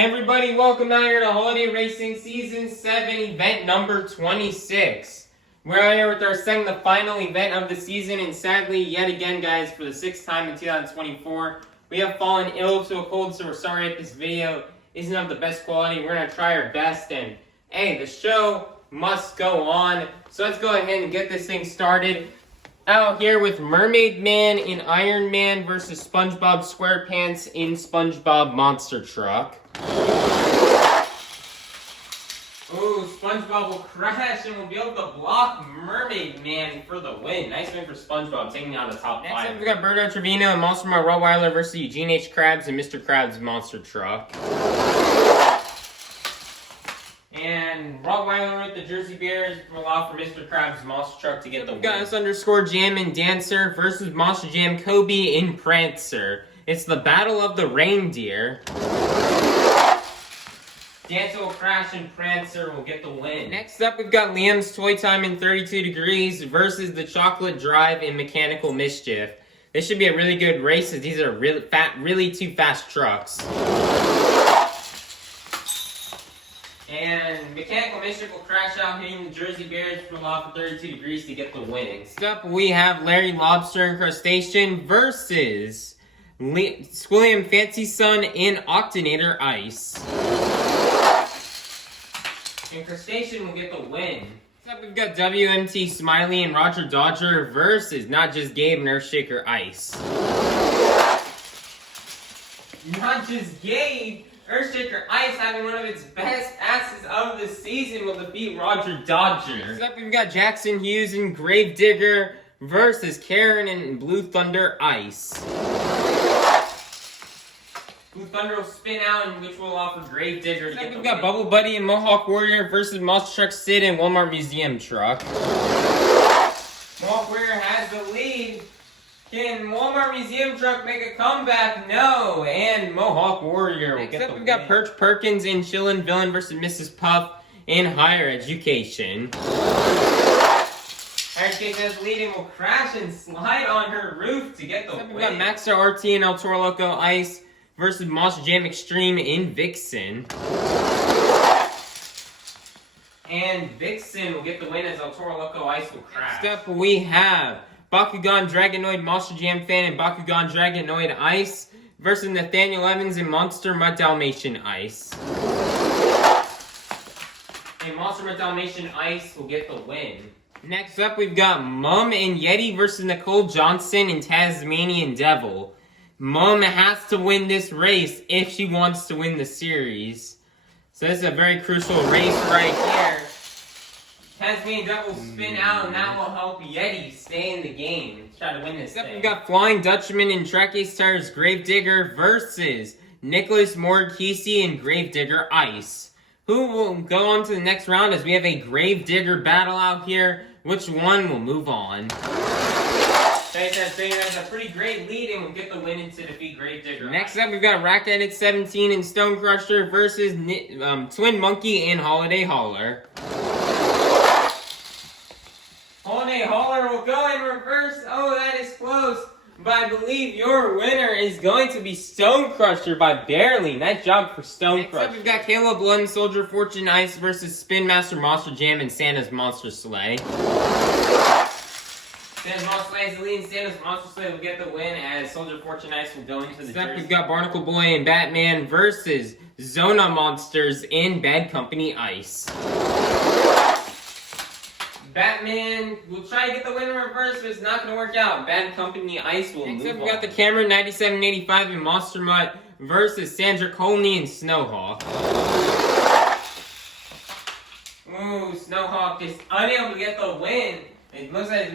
Everybody, welcome out here to Holiday Racing Season 7, event number 26. We're out here with our second, the final event of the season, and sadly, yet again, guys, for the 6th time in 2024, we have fallen ill to a cold, so we're sorry if this video isn't of the best quality. We're going to try our best, and hey, the show must go on. So let's go ahead and get this thing started. Out here with Mermaid Man in Iron Man versus SpongeBob SquarePants in SpongeBob Monster Truck. Ooh, SpongeBob will crash and will be able to block Mermaid Man for the win. Nice win for SpongeBob, taking out the top 5. Next up, we got Berto Trevino and Monster Mart Rottweiler versus Eugene H. Krabs and Mr. Krabs Monster Truck. And Rottweiler with the Jersey Bears will allow for Mr. Krabs Monster Truck to get the win. We got S_Jam and Dancer versus Monster Jam Kobe in Prancer. It's the Battle of the Reindeer. Dancer will crash and Prancer will get the win. Next up, we've got Liam's Toy Time in 32 Degrees versus the Chocolate Drive in Mechanical Mischief. This should be a really good race, as these are really two fast trucks. And Mechanical Mischief will crash out, hitting the Jersey Bears from off of 32 Degrees to get the win. Next up, we have Larry Lobster and Crustacean versus Squilliam Fancy Sun in Octonator Ice. And Crustacean will get the win. Next up, we've got WMT Smiley and Roger Dodger versus Not Just Gabe and Earthshaker Ice. Not Just Gabe! Earthshaker Ice, having one of its best asses of the season, will defeat Roger Dodger. Next up, we've got Jackson Hughes and Gravedigger versus Karen and Blue Thunder Ice. Blue Thunder will spin out, which will offer Gravedigger to get the win. We've got Bubble Buddy and Mohawk Warrior versus Monster Truck Sid and Walmart Museum Truck. Mohawk Warrior has the lead. Can Walmart Museum Truck make a comeback? No. And Mohawk Warrior will get the win. We've got Perch Perkins and Chillin' Villain versus Mrs. Puff in Higher Education. Higher Education has the lead and will crash and slide on her roof to get the win. We've got Maxstar RT and El Toro Loco Ice versus Monster Jam Extreme in Vixen. And Vixen will get the win as El Toro Loco Ice will crash. Next up, we have Bakugan Dragonoid Monster Jam Fan and Bakugan Dragonoid Ice versus Nathaniel Evans and Monster Mutt Dalmatian Ice. And Monster Mutt Dalmatian Ice will get the win. Next up, we've got Mum and Yeti versus Nicole Johnson and Tasmanian Devil. Mum has to win this race if she wants to win the series. So this is a very crucial race right here. Tasmanian Devil will spin out, and that will help Yeti stay in the game. Try to win this thing. We've got Flying Dutchman and Track Ace Tires Gravedigger versus Nicholas Morkisi and Gravedigger Ice. Who will go on to the next round, as we have a Gravedigger battle out here. Which one will move on? That's a pretty great lead and will get the win to defeat Gravedigger. Next up, we've got Rack Edit 17 and Stone Crusher versus Twin Monkey and Holiday Hauler. Holiday Hauler will go in reverse. Oh, that is close. But I believe your winner is going to be Stone Crusher by barely. Nice job for Stone Crusher. Next up, we've got Caleb Blood and Soldier Fortune Ice versus Spin Master Monster Jam and Santa's Monster Sleigh. Santa's Monster Sleigh is the lead, and Santa's Monster Sleigh will get the win as Soldier Fortune Ice will go into the Next up, we've got Barnacle Boy and Batman versus Zona Monsters in Bad Company Ice. Batman will try to get the win in reverse, but it's not going to work out. Bad Company Ice will move on. Next up, we got the Cameron 9785 and Monster Mutt versus Sandra Colney and Snowhawk. Ooh, Snowhawk is unable to get the win. It looks like she's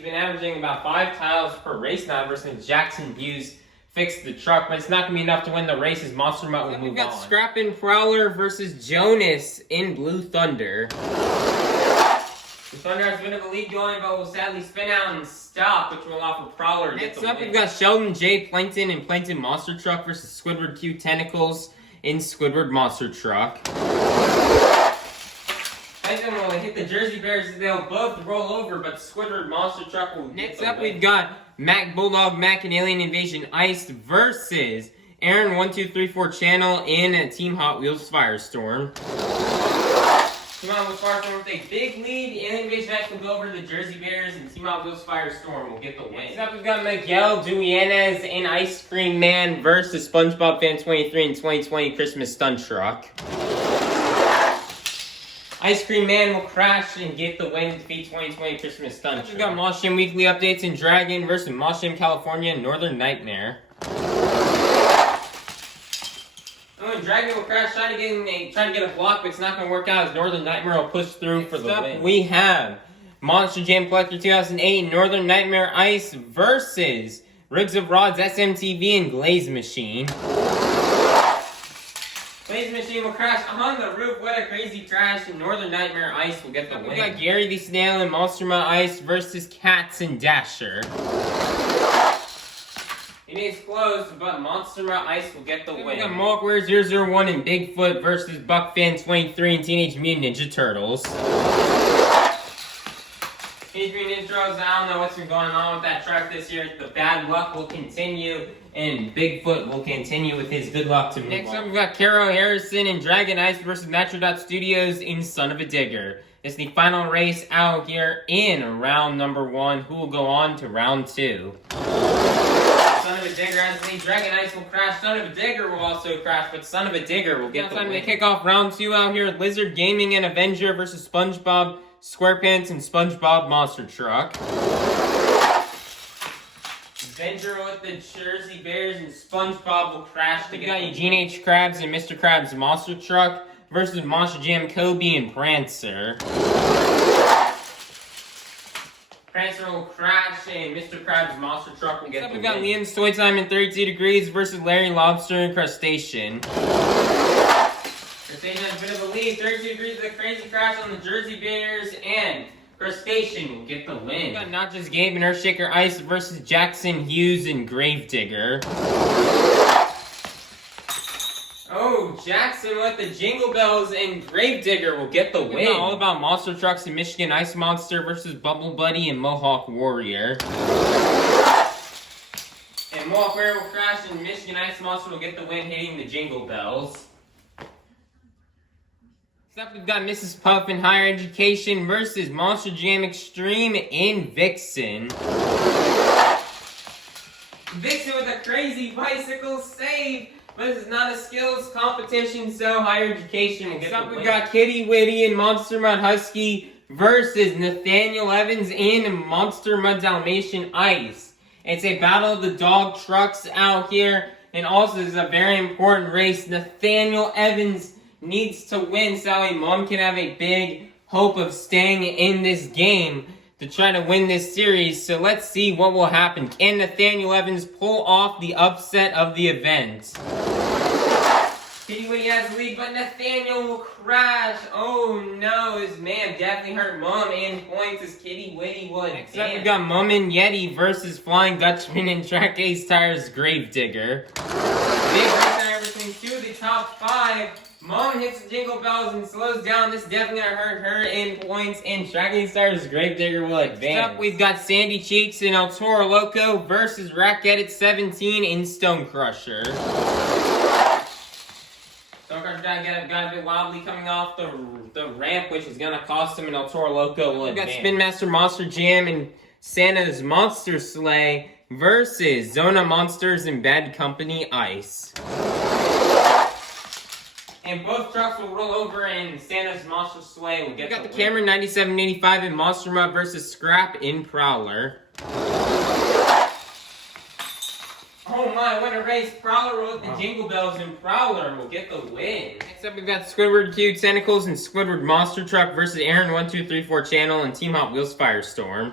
been averaging about 5 tiles per race now versus Jackson Hughes fixed the truck, but it's not going to be enough to win the race as Monster Mutt will move on. We've got Scrappin' Prowler versus Jonas in Blue Thunder. The Thunder has a bit of a lead going, but will sadly spin out and stop, which will offer Prowler to get the win. Next up, we've got Sheldon J. Plankton and Plankton Monster Truck versus Squidward Q Tentacles in Squidward Monster Truck. Plankton will hit the Jersey Bears as they'll both roll over, but Squidward Monster Truck will get the win. Next up, we've got Mac Bulldog Mac and Alien Invasion Ice versus Aaron1234 Channel, and Team Hot Wheels Firestorm. Team Hot Wheels Firestorm with a big lead. Alien Invasion Ice will go over to the Jersey Bears, and Team Hot Wheels Firestorm will get the win. Next up, we've got Miguel Duenas and Ice Cream Man versus SpongeBob Fan 23 and 2020 Christmas Stunt Truck. Ice Cream Man will crash and get the win to defeat 2020 Christmas Stunt Truck. We've got Moshim Weekly Updates and Dragon versus Moshim California Northern Nightmare. Oh, and Dragon will crash, trying to get a block, but it's not going to work out as Northern Nightmare will push through for the win. We have Monster Jam Collector 2008 Northern Nightmare Ice versus Rigs of Rods SMTV and Glaze Machine. Glaze Machine will crash on the roof. What a crazy crash. And Northern Nightmare Ice will get the win. We got Gary the Snail and Monsterma Ice versus Cats and Dasher. It is closed, but Monsterma Ice will get the win. We got Mohawkware 001 and Bigfoot versus Buckfan 23 and Teenage Mutant Ninja Turtles. Teenage Mutant Ninja Turtles, I don't know what's been going on with that truck this year. The bad luck will continue, and Bigfoot will continue with his good luck to move on. Next up, we've got Caro Harrison and Dragon Ice versus Metro Studios in Son of a Digger. It's the final race out here in round number 1. Who will go on to round 2? Son of a Digger has the lead. Dragon Ice will crash. Son of a Digger will also crash, but Son of a Digger will get the win. Time to kick off round 2 out here. Lizard Gaming and Avenger versus SpongeBob SquarePants and SpongeBob Monster Truck. Avenger with the Jersey Bears and SpongeBob will crash to get the win. Eugene H. Krabs and Mr. Krabs Monster Truck versus Monster Jam Kobe and Prancer. Prancer will crash and Mr. Krabs Monster Truck will get the win. We've got Liam's Toy Time in 32 Degrees versus Larry Lobster and Crustacean. Crustacean has a bit of a lead. 32 Degrees with a crazy crash on the Jersey Bears, and Crustacean will get the win. We've got Not Just Gabe and Earthshaker Ice versus Jackson Hughes and Gravedigger. Oh, Jackson with the Jingle Bells and Gravedigger will get the win. All about monster trucks and Michigan Ice Monster versus Bubble Buddy and Mohawk Warrior. And Mohawk Warrior will crash and Michigan Ice Monster will get the win, hitting the Jingle Bells. Next up, we've got Mrs. Puff in Higher Education versus Monster Jam Extreme in Vixen. Vixen with a crazy bicycle save. But this is not a skills competition, so Higher Education will get the win. We've got Kitty Witty and Monster Mud Husky versus Nathaniel Evans and Monster Mud Dalmatian Ice. It's a battle of the dog trucks out here, and also this is a very important race. Nathaniel Evans needs to win so Mom can have a big hope of staying in this game to try to win this series. So let's see what will happen. Can Nathaniel Evans pull off the upset of the event? Kitty Witty has the lead, but Nathaniel will crash. Oh no, his man definitely hurt Mom and points as Kitty Witty will advance. Next up, we've got Mum and Yeti versus Flying Dutchman and Track Ace Tires Gravedigger. Big race there between 2 of the top 5. Mom hits the Jingle Bells and slows down. This is definitely going to hurt her in points. And Tracking Stars Gravedigger will advance. Next up, we've got Sandy Cheeks and El Toro Loco versus Rack Edit 17 in Stone Crusher. Stone Crusher got a bit wobbly coming off the ramp, which is going to cost him, and El Toro Loco will advance. We've got Spin Master Monster Jam and Santa's Monster Sleigh versus Zona Monsters and Bad Company Ice. And both trucks will roll over and Santa's Monster Sleigh will get the win. We got the Cameron 9785 in Monster Mud versus Scrap in Prowler. Oh my, what a race. Prowler with the Jingle Bells and Prowler will get the win. Next up, we've got Squidward Cute Tentacles and Squidward Monster Truck versus Aaron1234 Channel and Team Hot Wheels Firestorm.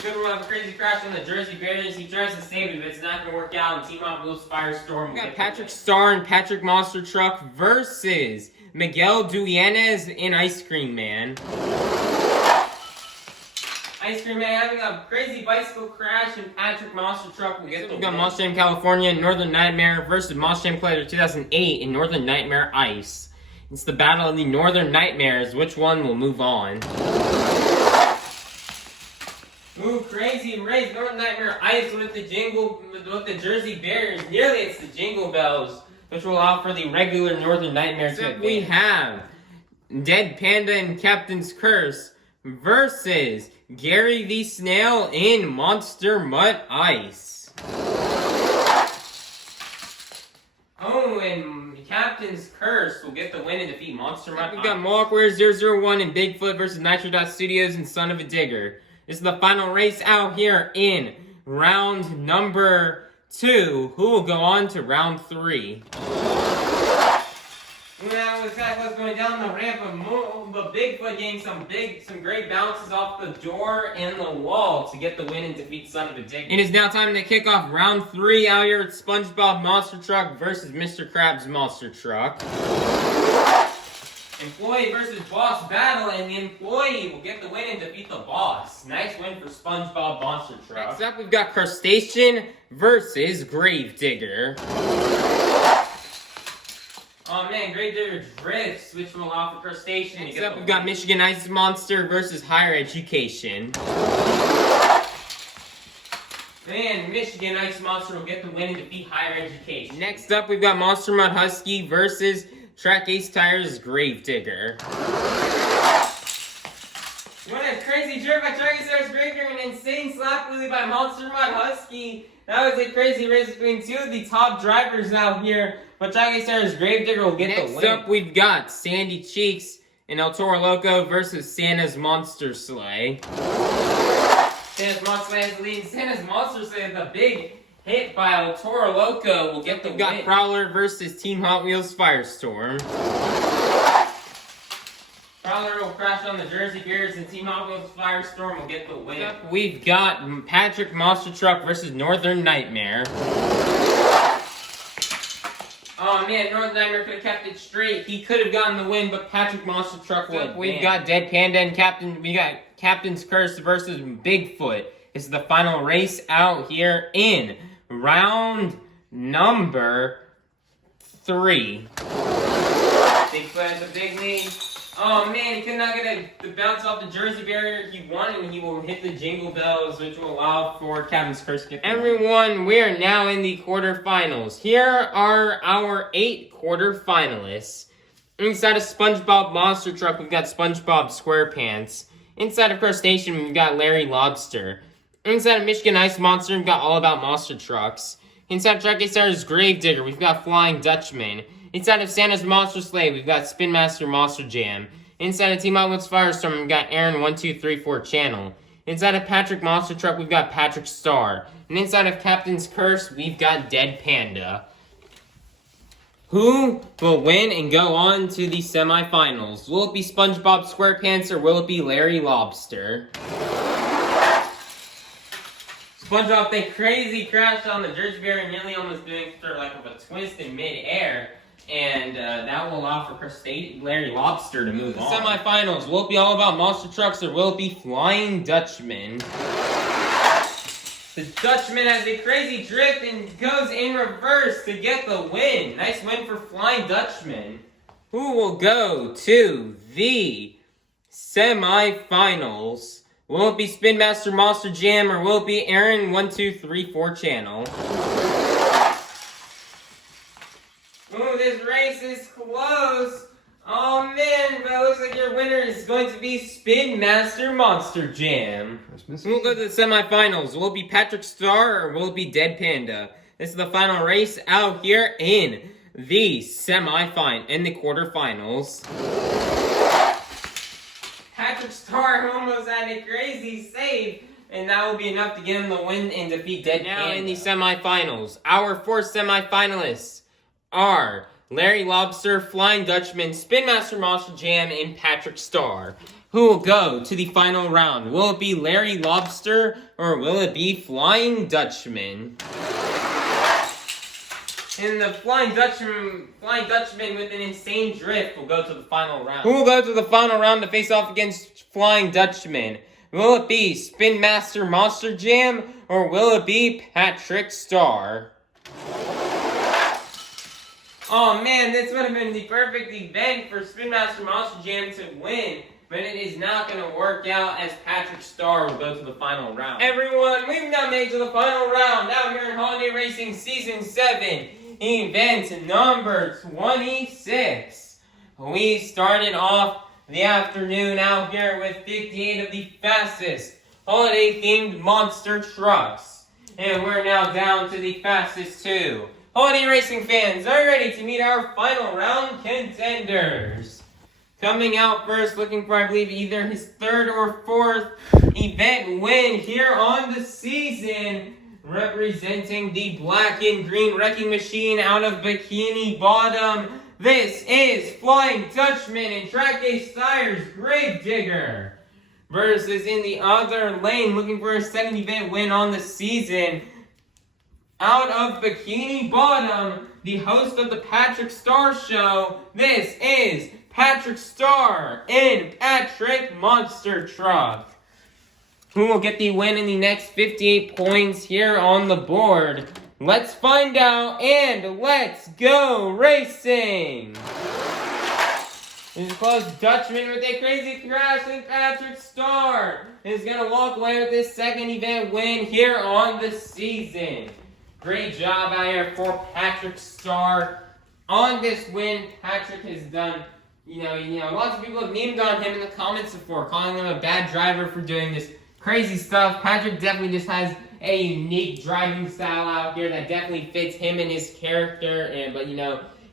Squidward will have a crazy crash on the Jersey Bears. He tries to save it, but it's not going to work out. And Team Hot Wheels Firestorm. We got Patrick Starr and Patrick Monster Truck versus Miguel Duenas and Ice Cream Man. Ice Cream Man having a crazy bicycle crash, and Patrick Monster Truck will get the win. We got Monster Jam California and Northern Nightmare versus Monster Jam Collector 2008 and Northern Nightmare Ice. It's the battle of the Northern Nightmares. Which one will move on? Ooh, crazy race. Northern Nightmare Ice with the Jersey Barriers. Nearly it's the Jingle Bells, which will allow for the regular Northern Nightmare to advance. We have Dead Panda and Captain's Curse versus Gary the Snail in Monster Mutt Ice. Oh, and Captain's Curse will get the win and defeat Monster Mutt Ice. We've got Mohawkware 001 and Bigfoot versus Nitro Studios and Son of a Digger. This is the final race out here in round number 2. Who will go on to round 3? Now it's got what's going down the ramp of Bigfoot getting some great bounces off the door and the wall to get the win and defeat Son of a Digger. It is now time to kick off round 3 out here at SpongeBob Monster Truck versus Mr. Krabs Monster Truck. Employee versus boss battle, and the employee will get the win and defeat the boss. Nice win for SpongeBob Monster Truck. Next up, we've got Crustacean versus Gravedigger. Oh man, Gravedigger drifts, which will allow for Crustacean. Next up, we've got Michigan Ice Monster versus Higher Education. Man, Michigan Ice Monster will get the win and defeat Higher Education. Next up, we've got Monster Mutt Husky versus Track Ace Tires Gravedigger. What a crazy jerk by Track Ace Tires Gravedigger and an insane slap wheelie by Monster Mutt Husky. That was a crazy race between two of the top drivers out here. But Track Ace Tires Gravedigger will get the win. Next up, we've got Sandy Cheeks and El Toro Loco versus Santa's Monster Sleigh. Santa's Monster Sleigh has the lead. Santa's Monster Sleigh is a big hit by El Toro Loco will get the win. We've got Prowler versus Team Hot Wheels Firestorm. Prowler will crash on the Jersey Bears and Team Hot Wheels Firestorm will get the win. We've got Patrick Monster Truck versus Northern Nightmare. Oh man, Northern Nightmare could have kept it straight. He could have gotten the win, but Patrick Monster Truck would. We've got Dead Panda and Captain's Curse versus Bigfoot. This is the final race out here in round number 3. Bigfoot has a big lead. Oh man, he could not get the bounce off the Jersey Barrier he wanted, and he will hit the Jingle Bells, which will allow for Captain's Curse to get the win. Everyone, we are now in the quarterfinals. Here are our 8 quarterfinalists. Inside of SpongeBob Monster Truck, we've got SpongeBob SquarePants. Inside of Crustacean, we've got Larry Lobster. Inside of Michigan Ice Monster, we've got All About Monster Trucks. Inside of Track Ace Tires Gravedigger, we've got Flying Dutchman. Inside of Santa's Monster Sleigh, we've got Spin Master Monster Jam. Inside of Team Hot Wheels Firestorm, we've got Aaron1234 Channel. Inside of Patrick Monster Truck, we've got Patrick Star. And inside of Captain's Curse, we've got Dead Panda. Who will win and go on to the semifinals? Will it be SpongeBob SquarePants or will it be Larry Lobster? SpongeBob, they crazy crashed on the Jersey Barrier, nearly almost doing sort of like a twist in mid-air. And that will allow for Larry Lobster to move on. Semifinals, will it be All About Monster Trucks or will it be Flying Dutchman? The Dutchman has a crazy drift and goes in reverse to get the win. Nice win for Flying Dutchman. Who will go to the semifinals? Will it be Spin Master Monster Jam or will it be Aaron1234 Channel? Ooh, this race is close. Oh man, but it looks like your winner is going to be Spin Master Monster Jam. We'll go to the semifinals. Will it be Patrick Star or will it be Dead Panda? This is the final race out here in the quarterfinals. Patrick Star almost had a crazy save, and that will be enough to get him the win and defeat Dead Panda. Now in the semifinals, our 4 semifinalists are Larry Lobster, Flying Dutchman, Spin Master Monster Jam, and Patrick Star. Who will go to the final round? Will it be Larry Lobster or will it be Flying Dutchman? And the Flying Dutchman with an insane drift will go to the final round. Who will go to the final round to face off against Flying Dutchman? Will it be Spin Master Monster Jam or will it be Patrick Star? Oh man, this would have been the perfect event for Spin Master Monster Jam to win. but it is not going to work out as Patrick Star will go to the final round. Everyone, we've now made to the final round out here in Holiday Racing Season 7, event number 26. We started off the afternoon out here with 58 of the fastest holiday-themed monster trucks. And we're now down to the fastest 2. Holiday Racing fans, are you ready to meet our final round contenders? Coming out first, looking for, I believe, either his 3rd or 4th event win here on the season, representing the black and green wrecking machine out of Bikini Bottom. This is Flying Dutchman and Track Day Stire's Gravedigger. Versus in the other lane, looking for a 2nd event win on the season, out of Bikini Bottom, the host of the Patrick Star Show, this is Patrick Star in Patrick Monster Truck. Who will get the win in the next 58 points here on the board? Let's find out, and let's go racing! This is close. Dutchman with a crazy crash, and Patrick Star is going to walk away with this 2nd event win here on the season. Great job out here for Patrick Star on this win. Patrick has done, lots of people have memed on him in the comments before, calling him a bad driver for doing this crazy stuff. Patrick definitely just has a unique driving style out here that definitely fits him and his character. But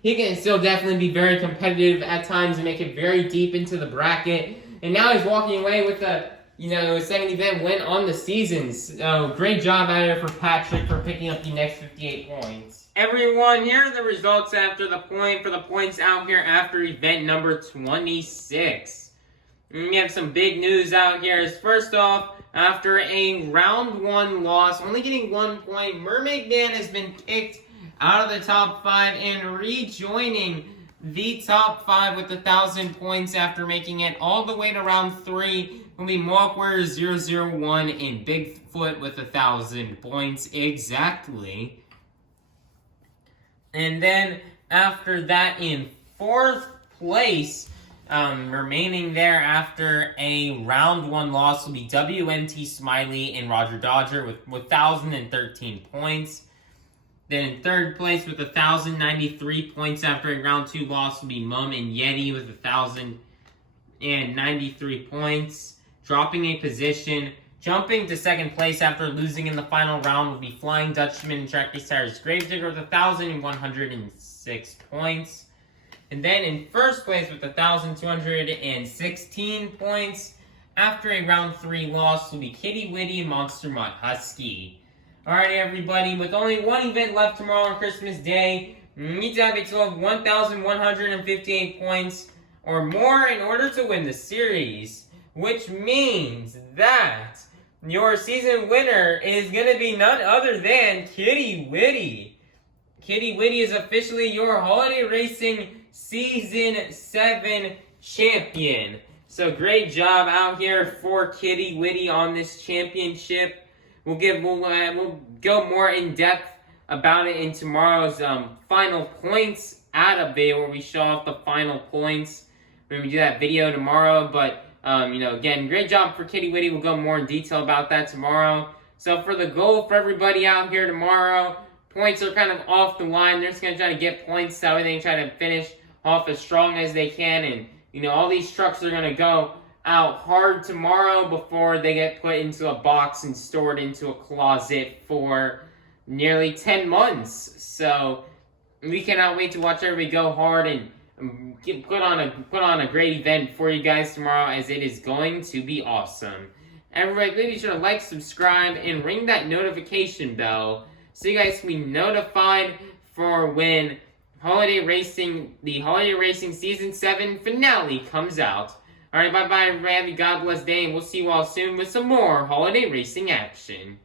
he can still definitely be very competitive at times and make it very deep into the bracket. And now he's walking away with a 2nd event win on the season. So great job out here for Patrick for picking up the next 58 points. Everyone, here are the results after the points out here after event number 26. And we have some big news out here. First off, after a round 1 loss, only getting 1 point, Mermaid Man has been kicked out of the top 5 and rejoining the top 5 with 1,000 points after making it all the way to round 3. Will be Mohawk Warrior 001 and Bigfoot with 1,000 points exactly. And then after that, in 4th place, remaining there after a round 1 loss, will be WMT Smiley and Roger Dodger with 1,013 points. Then in 3rd place with 1,093 points after a round 2 loss will be Mum and Yeti with 1,093 points. Dropping a position, jumping to 2nd place after losing in the final round will be Flying Dutchman and Track Day Stire's Gravedigger with 1,106 points. And then in 1st place with 1,216 points after a round 3 loss will be Kitty Witty and Monster Mutt Husky. Alrighty everybody, with only 1 event left tomorrow on Christmas Day, you need to have a total of 1,158 points or more in order to win the series. Which means that your season winner is going to be none other than Kitty Witty. Kitty Witty is officially your Holiday Racing Season 7 champion. So great job out here for Kitty Witty on this championship. We'll go more in depth about it in tomorrow's final points add-up video where we show off the final points when we do that video tomorrow. But again, great job for Kitty Witty. We'll go more in detail about that tomorrow. So for the goal for everybody out here tomorrow, points are kind of off the line. They're just going to try to get points so they can try to finish off as strong as they can. And, all these trucks are going to go out hard tomorrow before they get put into a box and stored into a closet for nearly 10 months. So we cannot wait to watch everybody go hard and put on a great event for you guys tomorrow, as it is going to be awesome. Everybody, please be sure to like, subscribe, and ring that notification bell so you guys can be notified for when the Holiday Racing Season 7 finale comes out. Alright, bye-bye, everybody. Have a God bless day, and we'll see you all soon with some more Holiday Racing action.